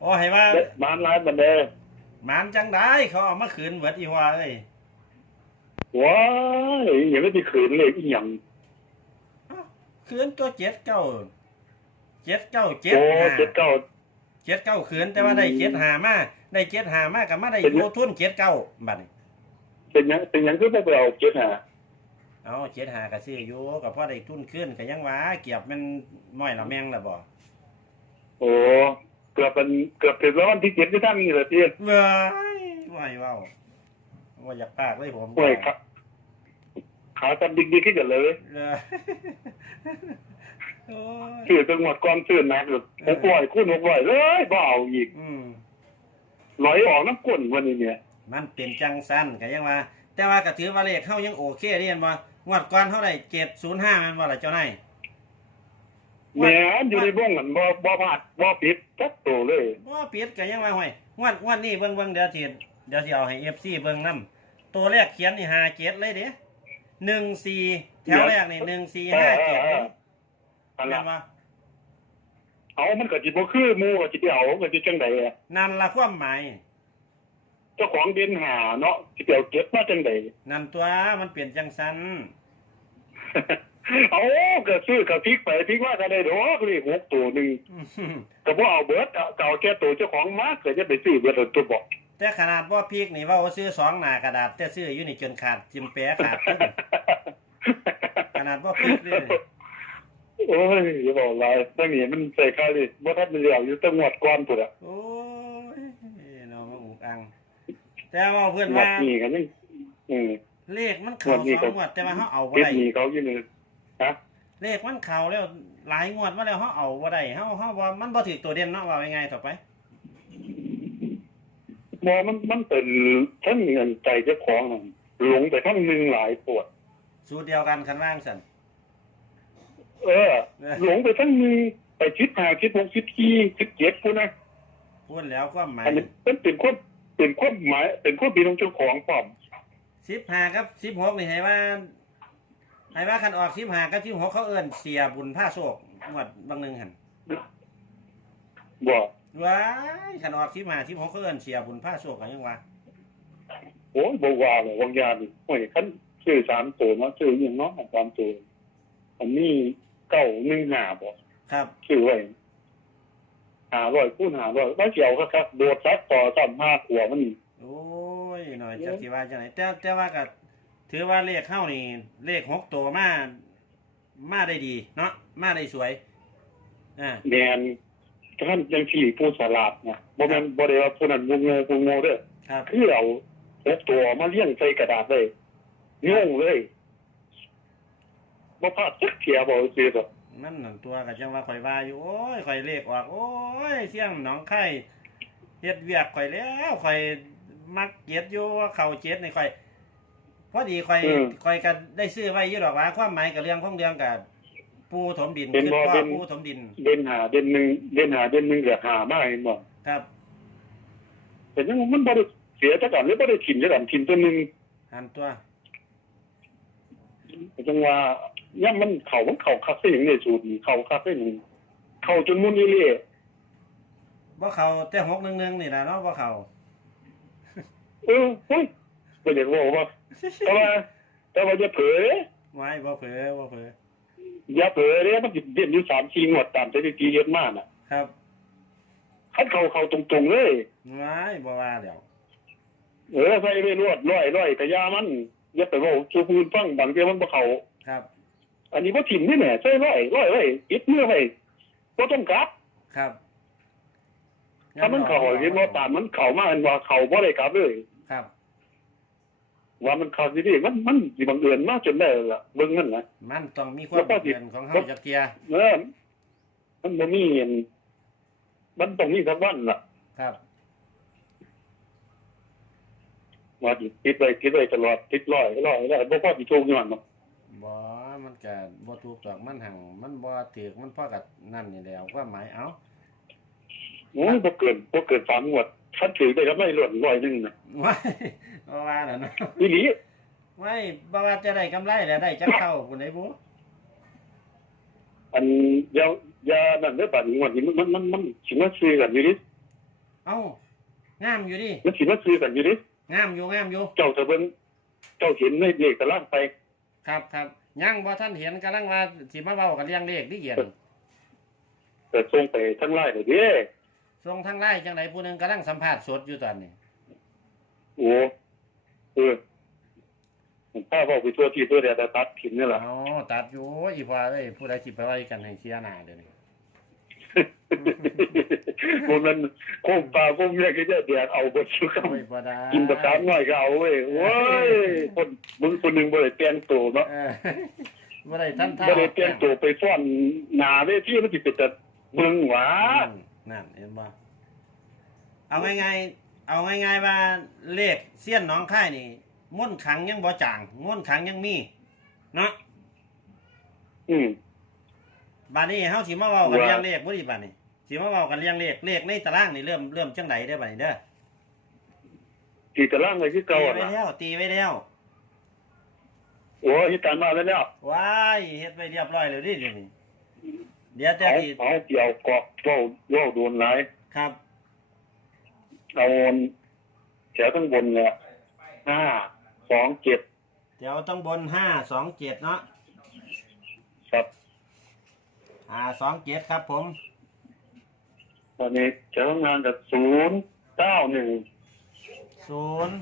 โอ้ให้ว่าบ้านร้ายบันเดอหมานจังได้เขาเอามาคืนเบิดอีหัวเอ้ยว้ายอย่าไม่ไปขืนเลยอีหยังคืนตัวเจ็ดเก้าเจ็ดเก้าเจ็ดโอ้ห้าเจ็ดเก้า เจ็ดเก้าคืนแต่ว่าได้เจ็ดหามาได้เจ็ดหามากับมาได้เป็นโยทุนเจ็ดเก้าบัดนี้เป็นหยังเป็นหยังคือไม่ไปเอาเจ็ดหาเอาเจ็ดหากับซื้ออยู่กับพ่อได้ทุนขึ้นก็ยังว่าเกียบมันน้อยละแมงละบ่ โอ้เกือบเป็นเกือบเป็นวันที่เจ็ดที่ท่านนี่แหละที่เว้ยไหวเว้าว่าอยากปากเลยผมโอ้ยขาขาตันดิกดิกขึ้นกันเลยเออโอ้ยชื่อจังหวัดกองชื่อนักหกร้อยคูณหกร้อยเลยบ่เอาอีกอืมลอยออกน้ำก้นวันนี้เนี่ยมันเป็นจังสั้นก็ยังว่าแต่ว่าก็ถือว่าเลขเข้ายังโอเคเรียนบ่งวดก่อนเท่าไหร่เจ็ดศูนย์ห้ามันว่าละเจ้านาย แหมอยู่ในวงกันบ่บ่พลาดบ่ผิดจักโตเลยบ่ปิดก็ยังว่าห้วยงวดงวดนี้เบิ่งเบิ่งเดี๋ยวทีเดี๋ยวสิเอาให้ FC เบิ่งนํตัวแรกเขียนนี่ห้าเจ็ดเลยเด้หนึ่งสี่แถวแรกนี่หนึ่งสี่ห้าเจ็ดอันแม่ละนบ่เอามันก็สิบ่คือหมู่ก็สิไปเอาก็สิจังไดอะนั่นละความหมายเจ้าของเด่นหาเนาะสิไปเอาเก็บมาจังไดนั่นตัวมันเปลี่ยนจังสัน เอาก็ซื้อกับพริกไปพริกว่าก็ได้ดอกนี่หกตัวหนึงอื้อหือก็บ่เอาเบิดเอาก็เอาแค่ตัวเจ้าของมาก็จะไปซื้อเบิดเอาตัวบอกแต่ขนาดบ่พีกนี่เว่าซื้อสองหน้ากระดาษแต่ซื้ออยู่นี่จนขาดจิมแปะขาดพุ่นขนาดบ่พีกเลยโอ้ยอย่าบอกหลายตั้งนี้มันใส่ค่าดิบ่ทันได้เลี้ยวอยู่จังหวัดก่อนพุ่นอะโอ้ยน้องมาอุกอัง แต่ว่าเพื่อนหวัว่าดนี้กันนี่อืมเลขมันเข้าสองงวดแต่ว่าเขาเอาบ่เฮ็ดได้หนี้เขาอยู่นี่ฮะ เลขมันเข้าแล้วหลายงวดมาแล้วเขาเอาบ่ได้เขาเขาว่ามันบ่ถือตัวเด่นเนาะว่ายังไงต่อไปบ่มันมันเป็นทั้งเงินใจเจ้าของนั่นหลงไปทั้งหนึงหลายปวด สูตรเดียวกันคันว่างสันเออ หลงไปทั้งหนึงไปคิดหาคิดหกคิดที่คิดเจ็ดพุ่นนะพูดแล้วความหมายอันนี้มันเป็นความเป็นความหมายเป็นความปีของเจ้าของพร้อมสิบห้ากับสิบหกนี่ให้ว่า ให้ว่าคันออกสิบห้ากับสิบหกเขาเอิ้นเสียบุญผ้าโศกงวดบางหนึงหันบ่ว้ายคันออกสิบห้าสิบหกเขาเอิ้นเสียบุญผ้าโศกกันยังวะโอ้ยบ่ว่าหรอกวางยาดิโอ้ยคันชื่อสามตัวเนาะชื่ออหยังเนาะสามตัวอันนี้เก้าหนึ่งห้าบ่ครับชื่อไว้หาร้อยคูณหาร้อยบ่เกี่ยวครับครับโดดซัดต่อซ้ำห้าขวบมันโอ้ยหน่อยจักสิว่าจังไหนแต่แต่ว่าก็ ถือว่าเลขเข้านี่ เลขหกตัวมา มาได้ดี เนาะมาได้สวย อ่า แมนท่านยังที่ผู้สลาดนะบ่แม่นบ่ได้ว่าผู้นั้นบ่โง่ผู้โง่เด้อครับ คือเอาหกตัวมาเลี้ยงใส่กระดาษเลยงงเลยบ่พลาดจักเที่ยบ่ซื่อดอกนั่นนั่นตัวก็จังว่าข่อยว่าอยู่โอ้ยข่อยเลขออกโอ้ยเสี่ยงหนองไข่เฮ็ดเวียกข่อยแล้วข่อยมักเจ็ดอยู่ว่าเข้าเจ็ดนี่ข่อย พอดีข่อยข่อยก็ได้ซื้อไว้อยู่ดอกว่าความหมายกับเรื่องของเรื่องกับปูถมดินคือพ่อปูถมดินเด่นหาเด่นหนึ่งเด่นหาเด่นหนึ่งเหลือหามาเห็นบ่ครับแต่ยังมันบ่ได้เสียจักอันหรือบ่ได้ถิ่มจักอันถิ่มตัวหนึงหันตัวแต่จังว่าย่ำมันเข้ามันเข้าคาเฟ่อย่างนี้สูตรนี้เข้าคาเฟ่นี่เข้าจนมุนอีเล่บ่เขาแต่หกหนึ่งหนึ่งนี่แหละเนาะบ่เขาเออเฮ้ย บ่อยากบอกว่าแต่ว่าแต่ว่าอย่าเผลอไว้บ่เผลอบ่เผลออย่าเผลอเด้มันสิเด่นอยู่3 4งวดตามสถิติเฮ็ดมาน่ะ ครับคันเข้าเข้าตรงๆเลยไว้บ่ว่าเดี๋ยวเออใส่ไปรวดร้อยร้อยก็อยามันอย่าไปเว้าสู่ผู้อื่นฟังบางเทีมันบ่เข้าครับ อันนี้บ่ถิ่มนี่แหละใส่ร้อยร้อยไว้ปิดมือไว้บ่ต้องกลับครับถ้ามันเข้าเห็นว่าตามมันเข้ามาอันว่าเข้าบ่ได้กลับเลยครับ ว่ามันเข้าดีๆมันมันสิบังเอิญมาจนได้ล่ะเบิ่งนั่นน่ะมันต้องมีความแล้วก็สิเปลี่ยนของเฮาจักเทียเออมันบ่มีอันมันต้องมีสักวันล่ะ ครับว่าสิติดไว้ติดไว้ตลอดติดร้อยร้อยร้อยบ่พอสิโชคย้อนเนาะบ่มันก็บ่ถูกดอกมันหังมันบ่ถูกมันพอกับนั่นนี่แหล้วความหมายเอ้าโอ้ยบ่เกินบ่เกินสามงวดคันถือได้แล้วไม่ล้วนร้อยหนึงน่ะไว้ บ่ว่าแล้วเนาะอีหลีไว้บ่ว่าจะได้กำไรแล้วได้จักเท่าพุ่นได้บ่อันเดี๋ยวอยานั่นเด้อบัดนี้วันนี้มันมันมันมันสิมาซื้อกันอยู่ดิเอ้างามอยู่ดิมันสิมาซื้อกันอยู่ดิงามอยู่งามอยู่ เจ้าจะเบิ่งเจ้าเห็นในเลขตารางไป ครับครับยังบ่ท่านเห็นกำลังว่าสิมาเว้ากันเรื่องเลขดิเกียนแต่ส่งไปทั้งไลน์เลยเด้ส่งทางไลน์จังไดผู้หนึงกำลังสัมภาษณ์สดอยู่ตอนนี้ โอ้ เออผมป้าบอกไปตัวที่ตัวเดียวแต่ตัดถิ่นนี่แหละอ๋อตัดอยู่อีพอเอ้ยผู้ใดสิไปไว้กันให้เสียหน้าเดี๋ยวนี้มันมันโคมปลาโคมเมียก็จะแดกเอาบนชุกโอ้ยบ่ได้กินประสามน้อยก็เอาเว้ยโว้ยคนมึงคนหนึ่งบ่ได้เปลี่ยนตัวเนาะเออบ่ได้ท่านท่าบ่ได้เปลี่ยนตัวไปฟ้อนหน้าเวทีมันสิเป็นแต่เบิ่งหวาอืมนั่นเห็นบ่เอาง่ายๆ เอาง่ายๆว่าเลขเสี้ยนหน้องค่ายนี่ม่วนต์ขังยังบ่จางม่วนต์ขังยังมีเนาะอืมบัดนี้เฮาสิมาเว้ากันว่าเรื่องเลขบ่ดีบัดนี้สิมาเว้ากันเรื่องเลขเลขในตารางนี่เริ่มเริ่มจังไดเด้อบัดนี้เด้อที่ตารางเลยคือตีเก่าอะไว้นะแล้วตีไว้แล้วโอ้ยที่ตามมาแล้วเนี่ยว้ายเฮ็ดไว้เรียบร้อยแล้วดิเดี๋ยวนี้เดี๋ยวจะเอาสิเอาเกี่ยวเกาะเว้าเว้าโดนหลายครับ เอาแถวข้างบนเนี่ยห้าสองเจ็ดเดี๋ยวต้องบนห้าสองเจ็ดเนาะครับอ่าสองเจ็ดครับผมตอนนี้แถวงานกับศูนย์เก้าหนึ่งศูนย์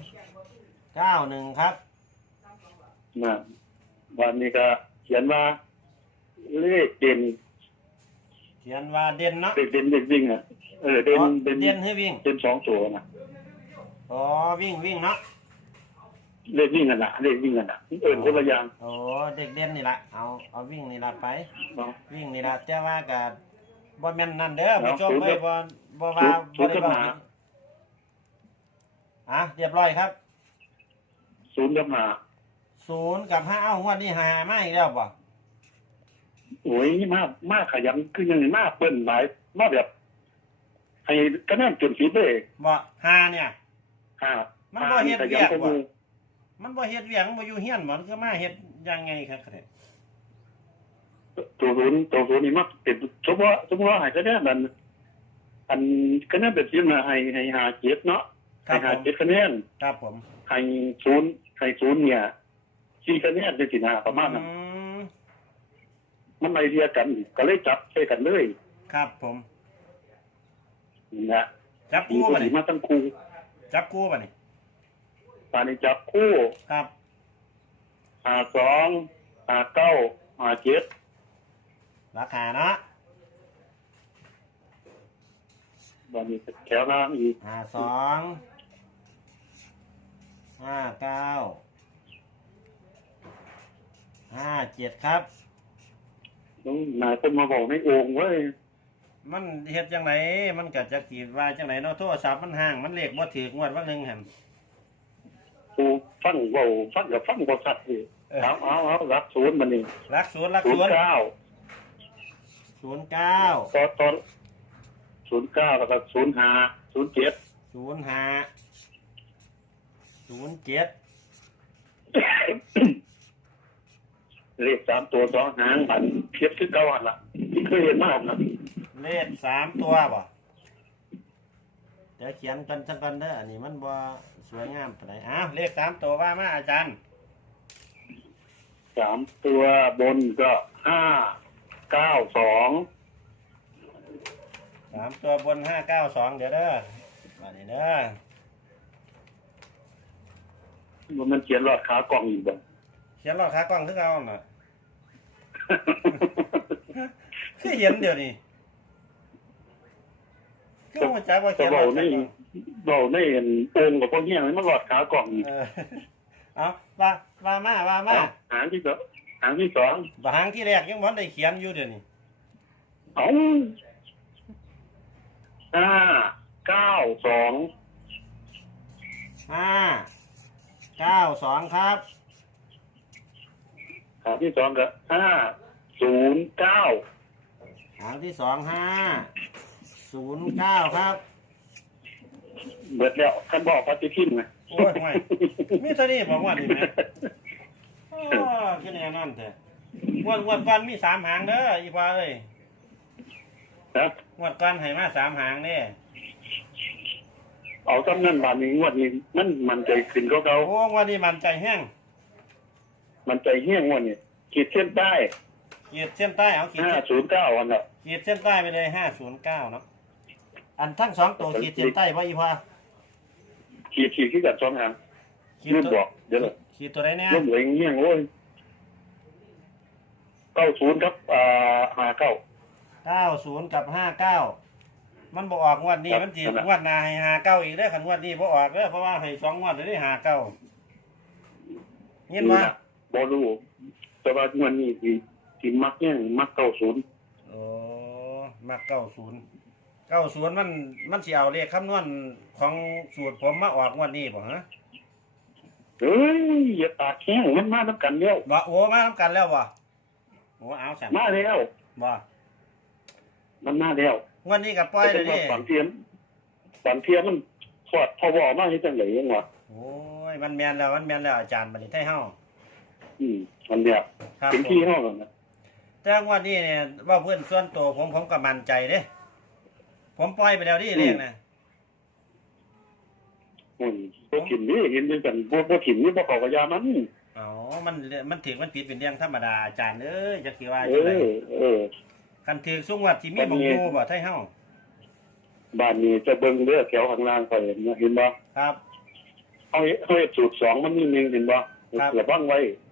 เก้าหนึ่งครับนะวันนี้ก็เขียนว่าเลขเด่น เขียนว่าเด่นเนาะเลขเด่นเด่นวิ่งอะเออเด่นอ๋อเด่นเด่นให้วิ่งเด่นสองตัวนะอ๋อวิ่งวิ่งเนาะเลขวิ่งกันนะเลขวิ่งกันนะเออคนละอย่างโอ้เด็กเด่นนี่ละเอาเอาวิ่งนี่ละไป เนาะ วิ่งนี่ละแต่ว่ากับ่แม่นนั่นเด้อเอาผู้ชมศูนย์เอ้ยกับบ่บ่ว่าศูบ่นย์ได้กับบอกหา อะเรียบร้อยครับศูนย์กับหาศูนย์กับห้าเอ้างวดนี้หามาอีกแล้วบ่ โอ้ยมากมากขยันคือยังไงมากเปิ้นหลายมากแบบให้คะแนนจนสีเลยบ่หาเนี่ยห้ามันบ่เฮ็ดขเวียัยนกข้อว่ะมูลมันบ่เฮ็ดเวียกมันบ่อยู่เฮียนบ่มันคือมาเฮ็ดยังไงครับครับตัวศูนย์ตัวศูนย์นี่มักเป็นสมมติว่าสมมติว่าให้คะแนนมันอันคะแนนเป็นทีมนะให้ให้หาเจ็ดเนาะครัให้บหาผมเจ็ดคะแนนครับผมให้ศูนย์ให้ศูนย์เนี่ยสี่คะแนนเป็นสินะประมาณนั้นอื มมันไอเดียกัน ก็เลยจับใส่กันเลยครับผมนะจับมีคู่ตัวบ่นี้นี่มาตั้งคู่จับคู่บ่นี่ตอนนี้จับคู่ครับหาสองหาเก้าหาเจ็ดราคาเนาะตอนนี้แถวล่างอีกห้าสองห้าเก้าห้าเจ็ดครับ ต้องนายคนมาบอกในโอ่งเว้ยมันเฮ็ดจังไดมันก็จะกีดว่าจังไดเนาะโทรศัพท์มันห่างมันเลขบ่ถูกงวดว่าหนึงหั่นกูฟังเบาฟังกับฟังบทสัตว์ดิเออเอาเอาเอารับศูนย์มันนี่รักศูนย์รักศูนศูนย์ย์เก้าศูนย์เก้าตอนตอนศูนย์เก้าแล้วก็ศูนย์ห้าศูนย์เจ็ดศูนย์ห้าศูนย์เจ็ด เลขสามตัวสองหางอันเทียบคือเก้าอันละที่เคยเห็นมากนะเลขสามตัวบ่เดี๋ยวเขียนกันสักกันเด้ออันนี้มันบ่สวยงามปานใดอ้าวเลขสามตัวว่ามาอาจารย์สามตัวบนก็ห้าเก้าสองสามตัวบนห้าเก้าสองเดี๋ยวเด้อมานี่เด้อมันเขียนรอดขากล่องอีกแบบเขียนรอดขากล้องคือเอาน่ะ คือเห็นเดี๋ยวนี้คือมันจักว่าแต่เขียนรเราอดในขากล้องเราในโอ่งกับพวกเนี้ยมันรอดขากล่องอีกเออเอาว่าว่ามาว่ามาเอาหางที่สองหางที่สองบางที่แรกยังบ่ได้เขียนอยู่เดี๋ยวนี้เอาห้าเก้าสองห้าเก้าสองครับ หางที่สองก็ห้าศูนย์เก้าหางที่สองห้าศูนย์เก้าครับเบิดแล้วคันบอกปฏิทินนะโอ้ยไม่มีเท่านี้บอกว่าดีไหมโอ้ขึ้นแน่นอนเถอะงวันงวันวันมีสามหางเด้ออีฟ้าเอ้ยนะงวดก้อนให้มาสามหางนี่เอาซ้ำนั่นบานนี้งวดนี้มันมันใจขึ้นก็เขาโอ้งวันนี้มันใจแห้ง มันใจเฮี้ยงงวดนี้ขีดเส้นใต้ขีดเส้นใต้เอาขีดห้าเส้นศูนย์เก้าอันน่ะขีดเส้นใต้ไปเลยห้าศูนย์เก้าเนาะอันทั้งสองตัวขีดเส้นใต้ว่าอีพอขีดขีดที่กันสองหางขีดลืมตับวอกเดี๋ยวเลยขีดตัวไหนเนี่ยลืมเหลยเงี้ยงโอ้ยเก้าศูนย์ครับอ่าหาเก้า เก้าศูนย์กับห้าเก้ามันบอกออกงวดนี้ครับมันจีนั่นแหละงวดหนาให้หาเก้าอีกเด้อขันงวดนี้บ่ออกเด้อเพราะว่าให้สองงวดเลยได้หาเก้าเห็นไหมะ บอรู้แต่ว่างวดนี้ที่ที่มักเนี่ยมักเก้าศูนย์โอ้มาเก้าศูนย์เก้าศูนย์มันมันสิเอาเลขคำนวณของสูตรผมมาออกงวดนี้บ่ฮะเฮ้ยอย่าตากแข้งมันมาน้ำกันแล้วบ่โอ้มาทำกันแล้วบ่โอ้เอาสั่นมาแล้วบ่มันมาแล้วงวดนี้กับปล่อยเลยแต่นี่ว่าฝันเทียมฝันเทียมมันฟอดพอวอมาให้จังไหนยังวะโอ้ยมันแม่นแล้วมันแม่นแล้วอาจารย์บัดนี้ไทเฮา อืมมันเนี่ยครับเป็นผมที่ห้องกันนะแต่งวดนี้เนี่ยเว่าเพื่อนส่วนตัวผมผมก็มั่นใจเด้ ผมปล่อยไปแล้วที่เรียกนะอืมพวกถิ่นนี่เห็นยังกันพวกพวกถิ่นนี่พวกเขากระยามันอ๋อมันมันถือมันผิดเป็นเรื่องธรรมดาอาจารย์เอ้ยจะคิดว่าเอจังไดอเออ กันถือสุงวัดที่มีบ่งอยู่บ่ไทเฮาบ้านนี้จะเบิ่งเลือแถวข้างล่างไปนะเห็นบ่ครับเอาเอาสูตรสองมันมีหนึ่งเห็นบ่ครับ ระวังไว้โอ้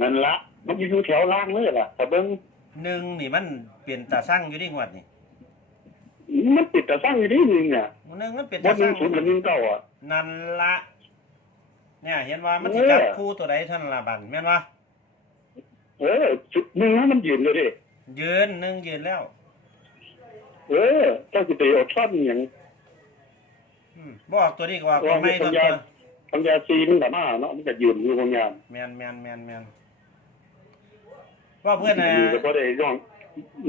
นั่นละมันอยู่แถวล่างเลยล่ะแต่เบิ่งหนึ่งนี่มันเปลี่ยนตาสั่งอยู่ที่งวดนี่มันติดแต่สร้างอยู่นี่นึงเนี่ยหนึ่งมันเปลี่ยนบ่ตาหนึ่สั่งงศูนย์กับหนึ่งเก้าอะนั่นละเนี่ย เห็นว่ามันสิเออจับคู่ตัวใดเท่านนละบันแม่นว่าเออจุดหนึ่งมันยืนเลยดิยืนหนึ่งยืนแล้ว เออเจ้าสิไปอดซ่อนอหย่างอืมบออกตัวนี้ก็ออกตัวไม่ตัวตัวปัญญาซีมันก็มาเนาะมันก็ยืนอยู่บางอย่างแมนแมนแมนแมน ว่าเพื่อนนะก็บ่ได้ย่อง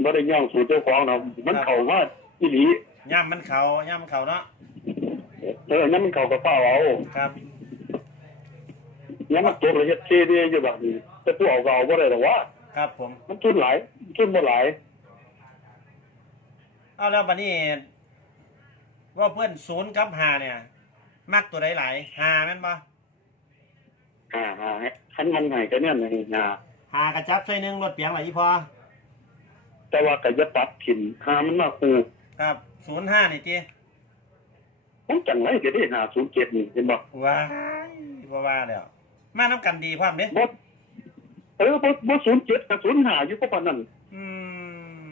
บ่ได้ย่องสู่เจ้าของเนาะมันเข้ามาอีหลีย่ำมันเขาย่ำมันเขาเนาะเออนั่นมันเข้ากับเป้าเอาครับยังมันตัวละเฮ็ดเท่ดีอยู่แบบนี้แต่ตัวเอาก็เอาบ่ได้หรอกว่าครับ ผมมันทุนหลายทุนบ่หลายเอาแล้วบัดนี้ว่าเพื่อนศูนย์กับหาเนี่ยมักตัวใดหลายหาแม่นบ่อ่าอ่าคันมันให้ก็เนี่ยนี่นะ หากระจับใส่หนึ่งรถเปียงไหลยี่พอแต่ว่าก็จะตัดถิ่นหามันมาคูครับศูนย์ห้านี่จีมันจังไรก็ได้หา07นี่เห็นบ่ว้ายบ่ว่าแล้วมาน้ำกันดีพร้อมเด้บ่เออบ่บ่07กับ05อยู่ก็ปานนั้นอืม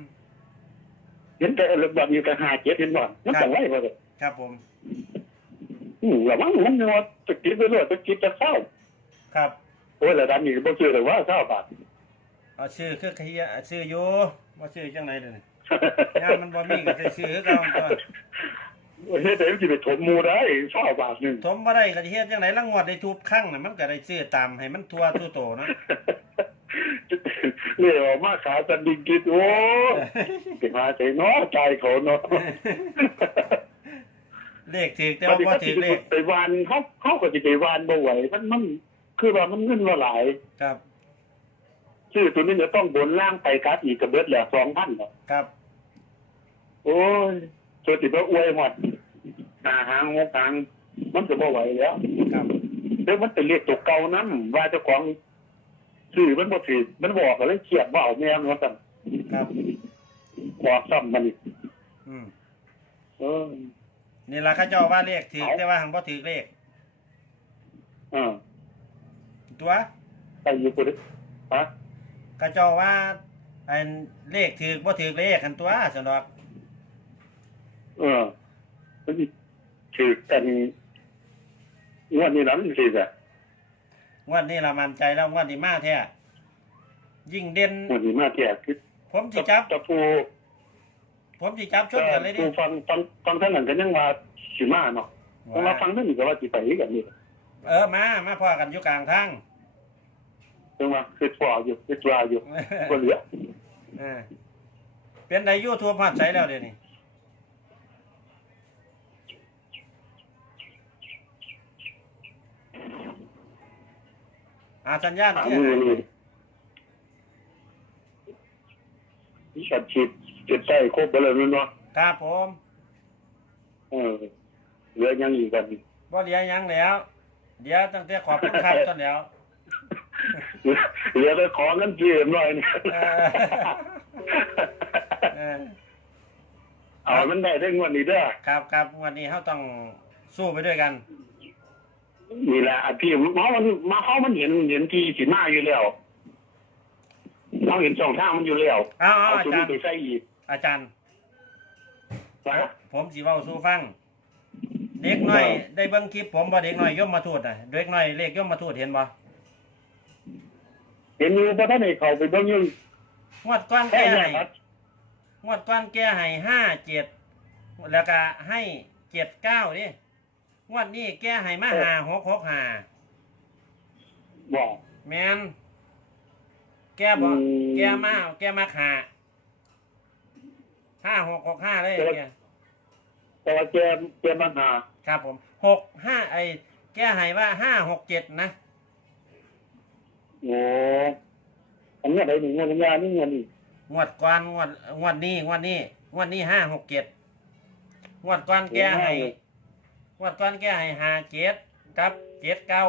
เห็นแต่เรื่องแบบนี้ก็57เห็นบ่มันจังไรบ่ครับผมอืมระวังมันว่าจะกินไปเรื่อยจะกินจะเศร้าครับ โอ้ยระดับนี้บ่ซื้อเลยว่าเศร้าบาทเอาชื่อคือขยะชื่ออยู่ว่าชื่อจังไหนเด้อนี่งานมันบ่มีก็จะชื่อคือเก่าตัวเฮ็ดได้สิไปถมหมู่ได้เศร้าบาทหนึงถมบ่ได้ก็สิเฮ็ดจังไดลังงวดได้ทุบครั้งน่ะมันก็ได้ซื้อตามให้มันทั่วทั่วโตเนาะเนี่ยออกมาขาสันดิงกิดโอ้ไปหาใจเนาะใจเขาเนาะเลขถือแต่ว่าบ่ถือเลขไปวานเขาเขาก็สิไปวานบ่ไหวมันมัน คือว่ามันเงินว่าหลายครับ ชื่อตัวนี้จะต้องบนล่างไปกัดอีกกระเบิดแหละ2,000เนาะครับ โอ้ยตัวสิบ่อวยหมดหาหางงกลางมันก็บ่ไหวแล้วครับเดี๋ยวมันเป็นเลขตัวเก่านั้นว่าเจ้าของซื้อมันบ่ถือมันบอกก็เลยเครียดว่าเอาแม่มันว่าซั่นครับบอกซ้ำมันอีกอืมเออนี่ล่ะเขาเจ้าว่าเลขถือแต่ว่าหังบ่ถือเลขอ่า ตัวไปอยู่พุ่นฮะเขาเจ้าว่าอันเลขถือบ่ถือเลขหันตัวซั่นดอกเออมันสิถือกันงวดนี้นั้นสิจ้ะงวดนี้เรามั่นใจแล้วงวดนี้มาแท้ยิ่งเด่นงวดนี้มาแท้คือผมสิจับตะผู้ผมสิจับชนกันเลยดิผู้ฟังฟังฟังท่านนั้นก็ยังว่าสิมาเนาะเพราะว่าฟังท่านนี้ก็ว่าสิไปกันนี่เออมามาพอกันอยู่กลางทาง เพิ่นว่าคือพออยู่คือว่าอยู่บ่เหลือเออเป็นไดยูทูบฮอดใสแล้วเดี๋ยวนี้อาสัญญาณสามที่มือนี่มีการฉีดเจ็ดไส้ครบไปเลยแม่นบ่ครับผมเออเหลือยังอีกกันบ่เหลียหยังแล้ว เดี๋ยวตั้งแต่ขอบคุณครับต้นแล้ว เหลือแต่ขอเงินเสียหน่อยนี่เออเออเอามันได้ได้งวดนี้เด้อครับครับวันนี้เขาต้องสู้ไปด้วยกันนี่แหละอันที่มามันมาเขามันเห็นเห็นที่สิมาอยู่แล้วเราเห็นสองทางมันอยู่แล้วเอาเอาเอาอาตัวจารนี้ย์ไปใส่อีกอาจารย์ นะ ผมสิเว้าสู้ฟัง เด็กน้อย ได้เบิ่งคลิปผมบ่เด็กน้อยย่อมมาทูดน่ะเด็กน้อยเลขย่อมมาทูดเห็นบ่ เห็นอยู่เพราะท่านให้เขาไปเบิ่งอยังงวดก้อนแค่แก้ไหนให้ครับงวดก้อนแก้ให้ห้าเจ็ดแล้วก็ให้เจ็ดเก้านี่งวดนี้แก้ให้มาหาหกหกหาบอก แมนแก้บ่อืมแก้มาแก้มาหาห้าหกหกห้าเลยเนี่ยแต่ว่าแกแกปัญหาครับผมหกห้าไอ้แก้ให้ว่าห้าหกเจ็ดนะ โอ้อันนี้อะไรหนึ่งงวดงานนี่เงินอีกงวดก่อนงวดงวดนี้งวดนี้งวดนี้ห้าหกเจ็ดงวดก่อนแก้ให้งวดก่อนแก้ให้ห้าเจ็ดครับเจ็ดเก้า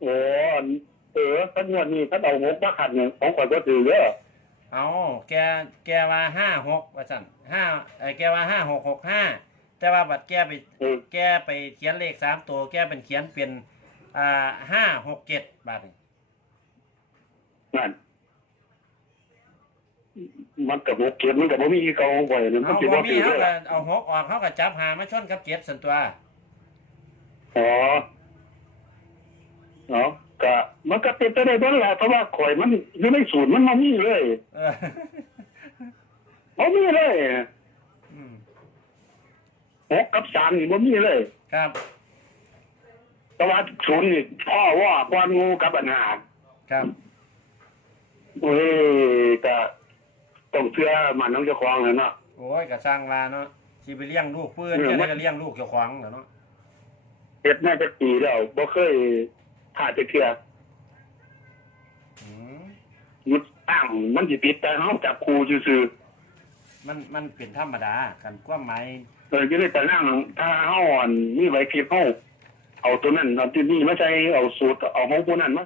โอ้อันเออท่านงวดนี้ท่านเอางบมาขัดเนี่ยของข่อยก็ถือเด้อเอาแกแกว่าห้าหกว่าสั่นห้าไอ้แกว่าห้าหกหกห้าแต่ว่าบัดแกไปเออแกไปเขียนเลขสามตัวแกเป็นเขียนเป็นอ่าห้าหกเจ็ดบาท นี่นั่นมันกับงบเก็บมันกับบ่มีเก่าของข่อยนั่นมัเอานสิบ่บ่มีถือเขาเด้อก็เอาหกออกเขาก็จับหามาชนกับเจ็ดส่วนตัว อ๋อเนาะก็มันก็เป็นไปได้เบ้างแหละเพราะว่าข่อยมันอยู่ในศูนย์มันบ่มีเลยเออบ่มีเลยอืมหกกับสามนี่บ่มีเลย ครับแต่ว่าศูนย์นี่พ่อว่าควานงูกับปัญหา ครับ เอ้ยก็ต้องเชื่อมันน้องเจ้าของเลยเนาะโอ้ยก็สร้างว่าเนาะสิไปเลี้ยงลูกเพื่อนเออจะมัได้นก็เลี้ยงลูกเจ้าของแหล้วเนาะเฮ็ดมาจักปีแล้วบ่เคยขาดจักเทื่ออืมยุดตั้งมันสิปิดแต่เฮาจับครูซื่อมันมันเป็นธรรมดากันความหมายๆเออจะได้แต่นั่งถ้าเฮาอ่อนมีไหวพริบเฮาเอาตัวนั้นเอาตัวนี้มาใช้เอาสูตรเอาของผู้นั้นมา